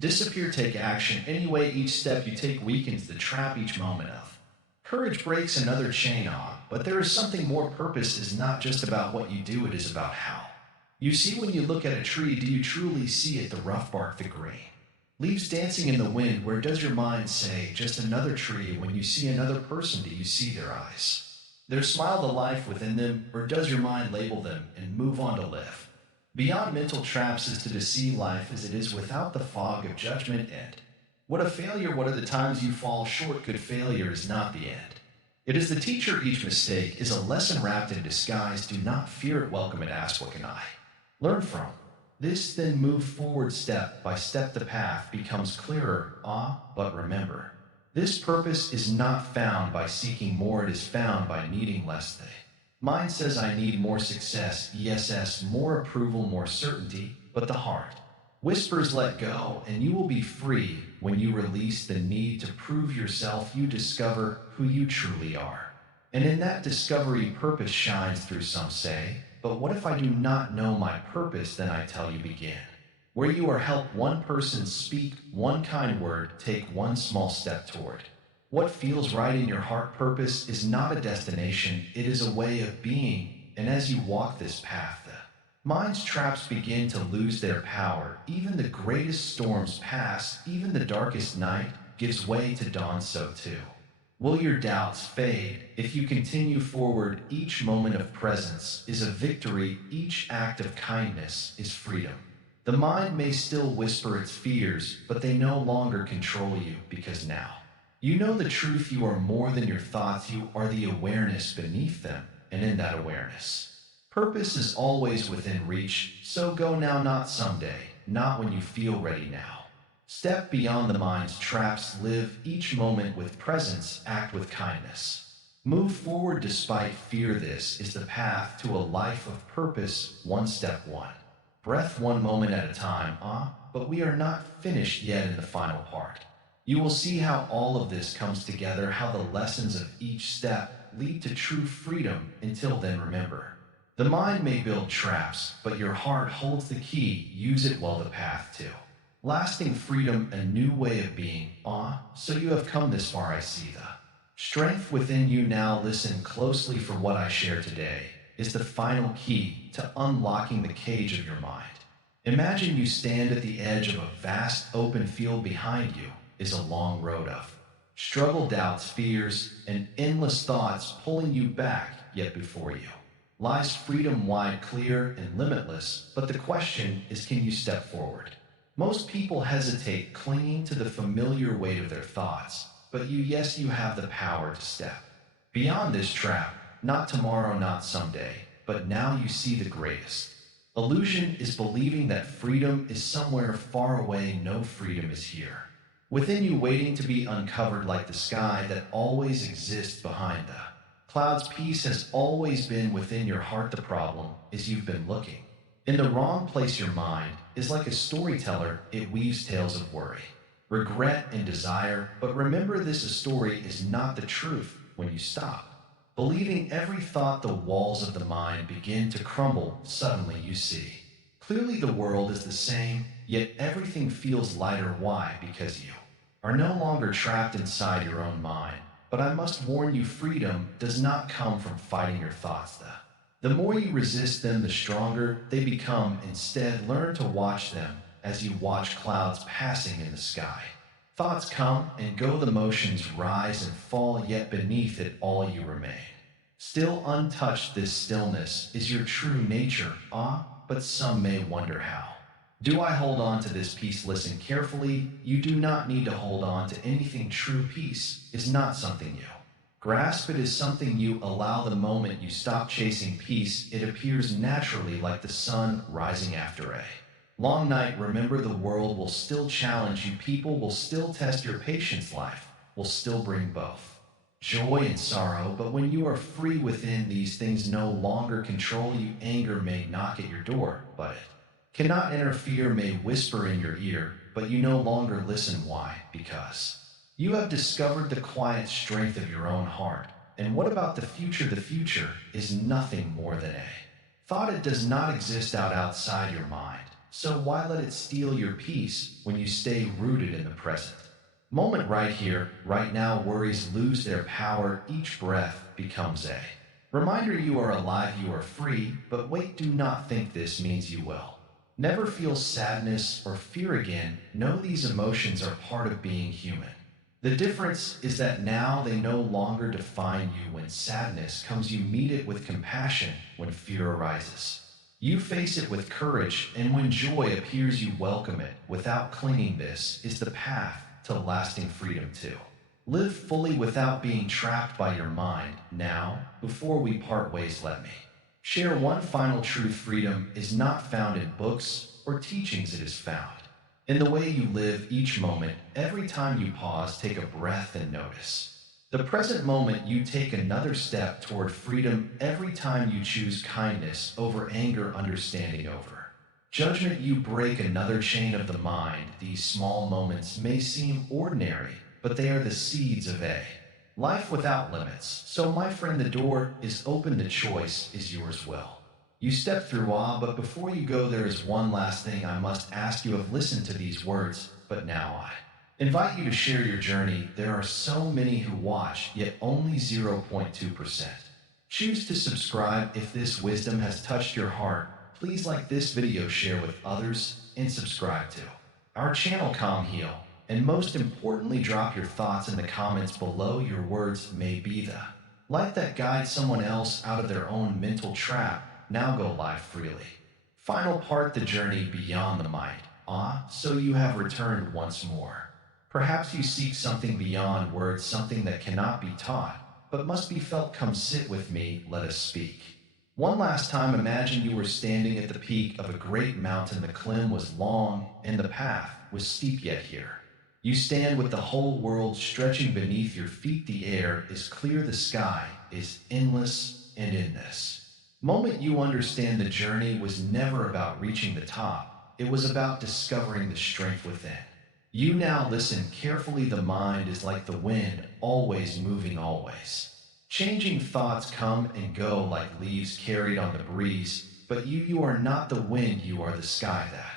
disappear. Take action anyway. Each step you take weakens the trap. Each moment of courage breaks another chain on. But there is something more. Purpose is not just about what you do, it is about how you see. When you look at a tree, do you truly see it? The rough bark, the green leaves dancing in the wind. Where does your mind say, just another tree? When you see another person, do you see their eyes, their smile, the life within them? Or does your mind label them and move on to live beyond mental traps? Is to deceive life as it is, without the fog of judgment. And what a failure! What are the times you fall short? Good failure is not the end. It is the teacher. Each mistake is a lesson wrapped in disguise. Do not fear it. Welcome it. Ask, what can I learn from this? Then move forward step by step. The path becomes clearer. But remember, this purpose is not found by seeking more. It is found by needing less. The mind says, I need more success. Yes, more approval, more certainty. But the heart whispers, let go, and you will be free. When you release the need to prove yourself, you discover who you truly are. And in that discovery, purpose shines through. Some say, but what if I do not know my purpose? Then I tell you, begin where you are. Help one person, speak one kind word, take one small step toward what feels right in your heart. Purpose is not a destination, it is a way of being. And as you walk this path, the mind's traps begin to lose their power. Even the greatest storms pass, even the darkest night gives way to dawn. So too will your doubts fade if you continue forward. Each moment of presence is a victory. Each act of kindness is freedom. The mind may still whisper its fears, but they no longer control you, because now you know the truth. You are more than your thoughts. You are the awareness beneath them. And in that awareness, purpose is always within reach. So go now, not someday, not when you feel ready. Now step beyond the mind's traps. Live each moment with presence. Act with kindness. Move forward despite fear. This is the path to a life of purpose, one step one. Breath one moment at a time, but we are not finished yet in the final part. You will see how all of this comes together, how the lessons of each step lead to true freedom. Until then, remember, the mind may build traps, but your heart holds the key. Use it while the path to lasting freedom, a new way of being. So you have come this far. I see the strength within you now. Listen closely, for what I share today is the final key to unlocking the cage of your mind. Imagine you stand at the edge of a vast open field. Behind you is a long road of struggle, doubts, fears, and endless thoughts pulling you back, yet before you lies freedom, wide, clear, and limitless. But the question is, can you step forward? Most people hesitate, clinging to the familiar weight of their thoughts, but yes, you have the power to step beyond this trap. Not tomorrow, not someday, but now. You see, the greatest illusion is believing that freedom is somewhere far away. No, freedom is here within you, waiting to be uncovered, like the sky that always exists behind the clouds. Peace has always been within your heart. The problem is you've been looking in the wrong place. Your mind is like a storyteller. It weaves tales of worry, regret, and desire. But remember this, a story is not the truth. When you stop believing every thought, the walls of the mind begin to crumble. Suddenly you see clearly the world is the same, yet everything feels lighter. Why? Because you are no longer trapped inside your own mind. But I must warn you, freedom does not come from fighting your thoughts. The more you resist them, the stronger they become. Instead, learn to watch them as you watch clouds passing in the sky. Thoughts come and go, the motions rise and fall, yet beneath it all you remain still untouched. This stillness is your true nature. But some may wonder, how do I hold on to this peace? Listen carefully. You do not need to hold on to anything. True peace is not something you grasp, it is something you allow. The moment you stop chasing peace, it appears naturally, like the sun rising after a long night. Remember, the world will still challenge you, people will still test your patience, life will still bring both joy and sorrow. But when you are free within, these things no longer control you. Anger may knock at your door, but it cannot interfere. May whisper in your ear, but you no longer listen. Why? Because you have discovered the quiet strength of your own heart. And what about the future? The future is nothing more than a thought. It does not exist outside your mind. So why let it steal your peace when you stay rooted in the present moment? Right here, right now, worries lose their power. Each breath becomes a reminder you are alive, you are free. But wait, do not think this means you will never feel sadness or fear again. No, these emotions are part of being human. The difference is that now they no longer define you. When sadness comes, you meet it with compassion. When fear arises, you face it with courage. And when joy appears, you welcome it without clinging. This is the path to lasting freedom, to live fully without being trapped by your mind. Now, before we part ways, let me share one final truth. Freedom is not found in books or teachings. It is found in the way you live each moment. Every time you pause, take a breath, and notice the present moment. You take another step toward freedom. Every time you choose kindness over anger, understanding over judgment, you break another chain of the mind. These small moments may seem ordinary, but they are the seeds of a life without limits. So my friend, the door is open, the choice is yours. Will you step through? But before you go, there is one last thing I must ask. You have listened to these words, but now I invite you to share your journey. There are so many who watch, yet only 0.2% choose to subscribe. If this wisdom has touched your heart, please like this video, share with others, and subscribe to our channel, Calm Heal. And most importantly, drop your thoughts in the comments below. Your words may be the light that guides someone else out of their own mental trap. Now go live freely. Final part, the journey beyond the mind. So you have returned once more. Perhaps you seek something beyond words, something that cannot be taught, but must be felt. Come sit with me, let us speak. One last time, imagine you were standing at the peak of a great mountain. The climb was long and the path was steep, yet here You stand with the whole world stretching beneath your feet. The air is clear, the sky is endless, and in this moment you understand the journey was never about reaching the top, it was about discovering the strength within. You now listen carefully. The mind is like the wind, always moving, always. Changing thoughts come and go like leaves carried on the breeze, but you are not the wind, you are the sky that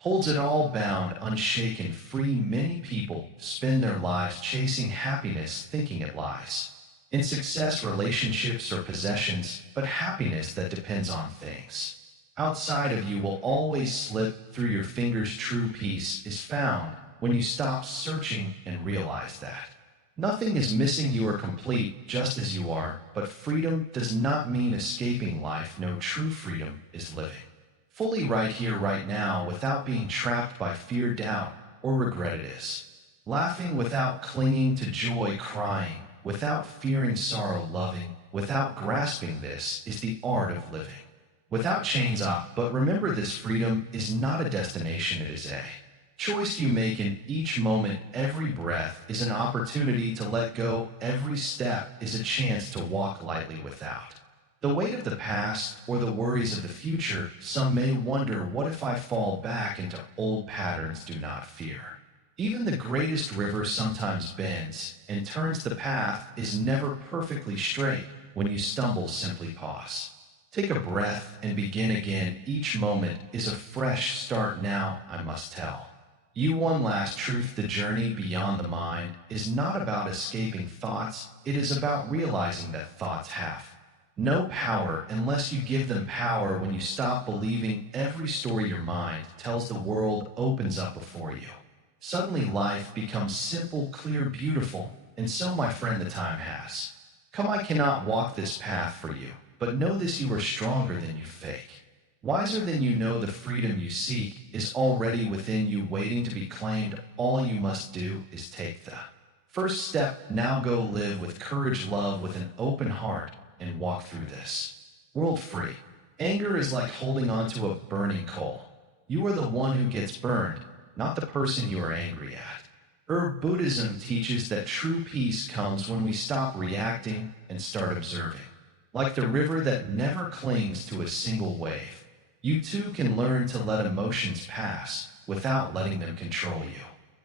holds it all, bound, unshaken, free. Many people spend their lives chasing happiness, thinking it lies in success, relationships, or possessions, but happiness that depends on things outside of you will always slip through your fingers. True peace is found when you stop searching and realize that nothing is missing. You are complete just as you are, but freedom does not mean escaping life. No, true freedom is living fully right here, right now, without being trapped by fear, doubt, or regret. It is laughing without clinging to joy, crying without fearing sorrow, loving without grasping. This is the art of living without chains up. But remember, this freedom is not a destination, it is a choice you make in each moment. Every breath is an opportunity to let go. Every step is a chance to walk lightly without the weight of the past or the worries of the future. Some may wonder, what if I fall back into old patterns? Do not fear. Even the greatest river sometimes bends and turns. The path is never perfectly straight. When you stumble, simply pause. Take a breath and begin again. Each moment is a fresh start. Now I must tell you one last truth. The journey beyond the mind is not about escaping thoughts. It is about realizing that thoughts have no power unless you give them power. When you stop believing every story your mind tells, the world opens up before you. Suddenly life becomes simple, clear, beautiful. And so, my friend, the time has come. I cannot walk this path for you, but know this: you are stronger than you fake, wiser than you know. The freedom you seek is already within you, waiting to be claimed. All you must do is take the first step. Now go live with courage, love with an open heart, and walk through this world free. Anger is like holding on to a burning coal. You are the one who gets burned, not the person you are angry at. Buddhism teaches that true peace comes when we stop reacting and start observing. Like the river that never clings to a single wave, you too can learn to let emotions pass without letting them control you.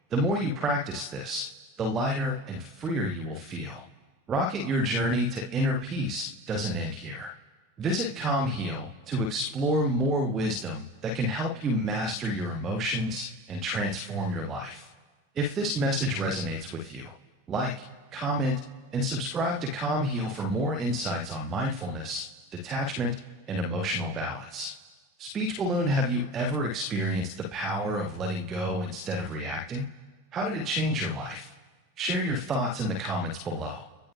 The more you practice this, the lighter and freer you will feel. Rocket your journey to inner peace doesn't end here. Visit Calm Heal to explore more wisdom that can help you master your emotions and transform your life. If this message resonates with you, like, comment, and subscribe to Calm Heal for more insights on mindfulness, detachment, and emotional balance. Speech balloon: have you ever experienced the power of letting go instead of reacting? How did it change your life? Share your thoughts in the comments below.